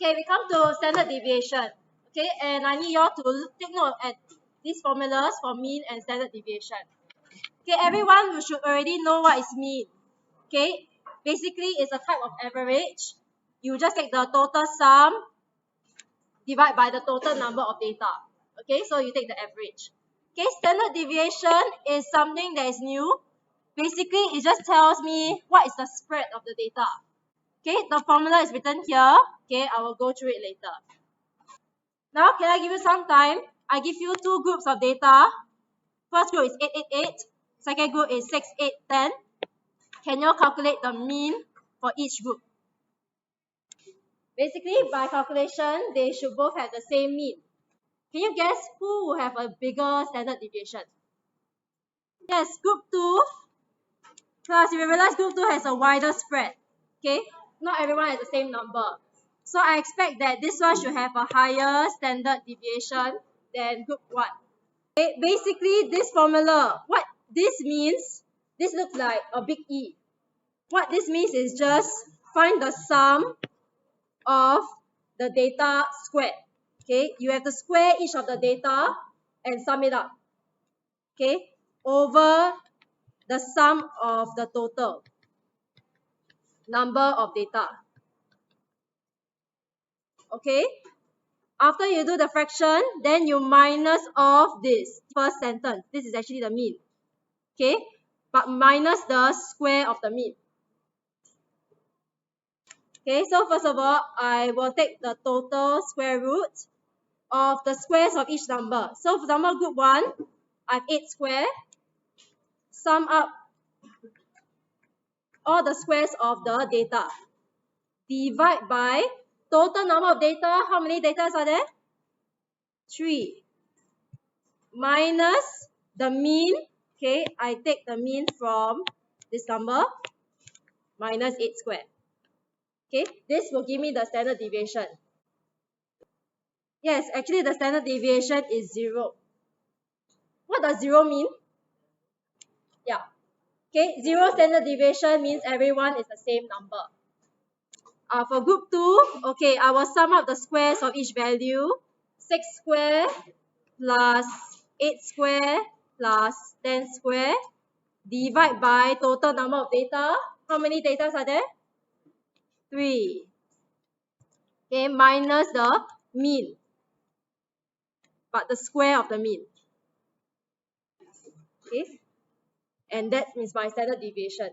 Okay, we come to standard deviation. Okay, and I need you all to take note at these formulas for mean and standard deviation. Okay, everyone should already know what is mean. Okay, basically it's a type of average. You just take the total sum, divide by the total number of data. Okay, so you take the average. Okay, standard deviation is something that is new. Basically, it just tells me what is the spread of the data. Okay, the formula is written here. Okay, I will go through it later. Now, can I give you some time? I give you two groups of data. First group is 888. Second group is 6810. Can you calculate the mean for each group? Basically, by calculation, they should both have the same mean. Can you guess who will have a bigger standard deviation? Yes, group 2. Plus, you realize group 2 has a wider spread. Okay, not everyone has the same number. So I expect that this one should have a higher standard deviation than group 1. Okay, basically, this formula, what this means, this looks like a big E. What this means is just find the sum of the data squared. Okay, you have to square each of the data and sum it up. Okay, over the sum of the total number of data. Okay, after you do the fraction, then you minus off this first sentence. This is actually the mean. Okay, but minus the square of the mean. Okay, so first of all, I will take the total square root of the squares of each number. So for example, group 1, I have 8 square. Sum up all the squares of the data. Divide by total number of data. How many data are there? 3. Minus the mean. Okay, I take the mean from this number. Minus 8 square. Okay, this will give me the standard deviation. Yes, actually the standard deviation is 0. What does 0 mean? Yeah. Okay, 0 standard deviation means everyone is the same number. For group 2, okay, I will sum up the squares of each value. 6 square plus 8 square plus 10 square. Divide by total number of data. How many data are there? 3. Okay, minus the mean, but the square of the mean. Okay, and that is my standard deviation.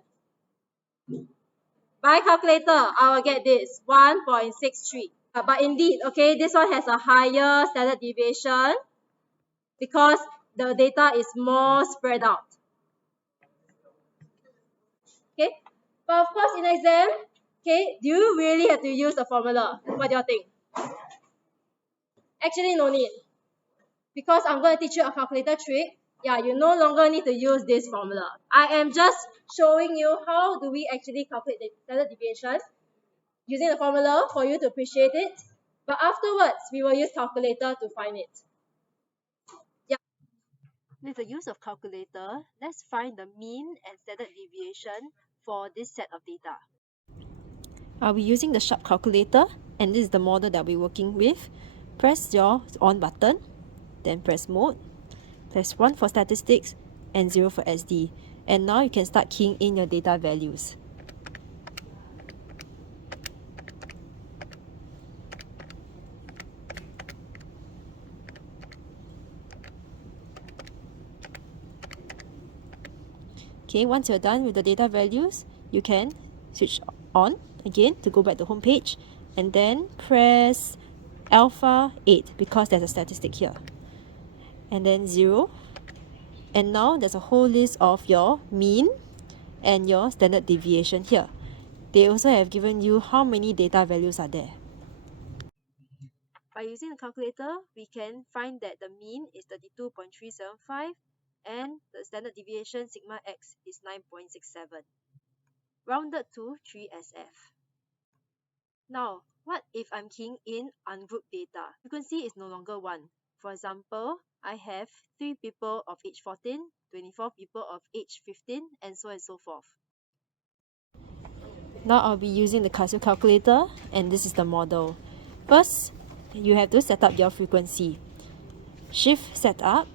By calculator, I will get this 1.63. But indeed, okay, this one has a higher standard deviation because the data is more spread out. Okay, but of course in exam, okay, do you really have to use the formula? What do you think? Actually, no need. Because I'm going to teach you a calculator trick. Yeah, you no longer need to use this formula. I am just showing you how do we actually calculate the standard deviation using the formula for you to appreciate it. But afterwards, we will use calculator to find it. Yeah. With the use of calculator, let's find the mean and standard deviation for this set of data. I'll be using the Sharp calculator, and this is the model that we're working with. Press your on button, then press mode, press 1 for statistics and 0 for SD. And now you can start keying in your data values. Okay, once you're done with the data values, you can switch on again to go back to home page, and then press alpha 8 because there's a statistic here, and then 0. And now there's a whole list of your mean and your standard deviation here. They also have given you how many data values are there. By using the calculator, we can find that the mean is 32.375 and the standard deviation sigma x is 9.67, rounded to 3SF. Now, what if I'm keying in ungrouped data? Frequency is no longer 1. For example, I have 3 people of age 14, 24 people of age 15, and so on and so forth. Now I'll be using the Casio calculator, and this is the model. First, you have to set up your frequency. Shift Setup,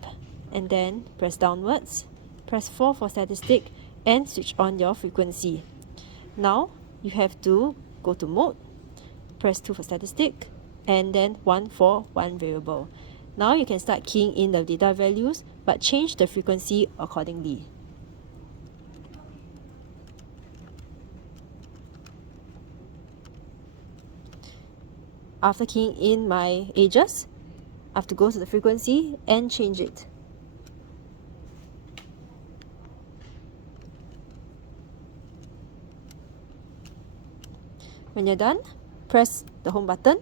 and then press downwards. Press 4 for statistic and switch on your frequency. Now, you have to go to mode, press 2 for statistic, and then 1 for one variable. Now you can start keying in the data values, but change the frequency accordingly. After keying in my ages, I have to go to the frequency and change it. When you're done, press the home button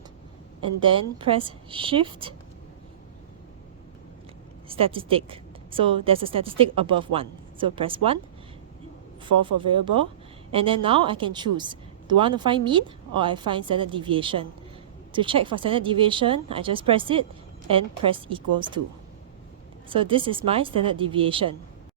and then press Shift Statistic. So there's a statistic above 1. So press 1, 4 for variable, and then now I can choose, do I want to find mean or I find standard deviation. To check for standard deviation, I just press it and press equals to. So this is my standard deviation.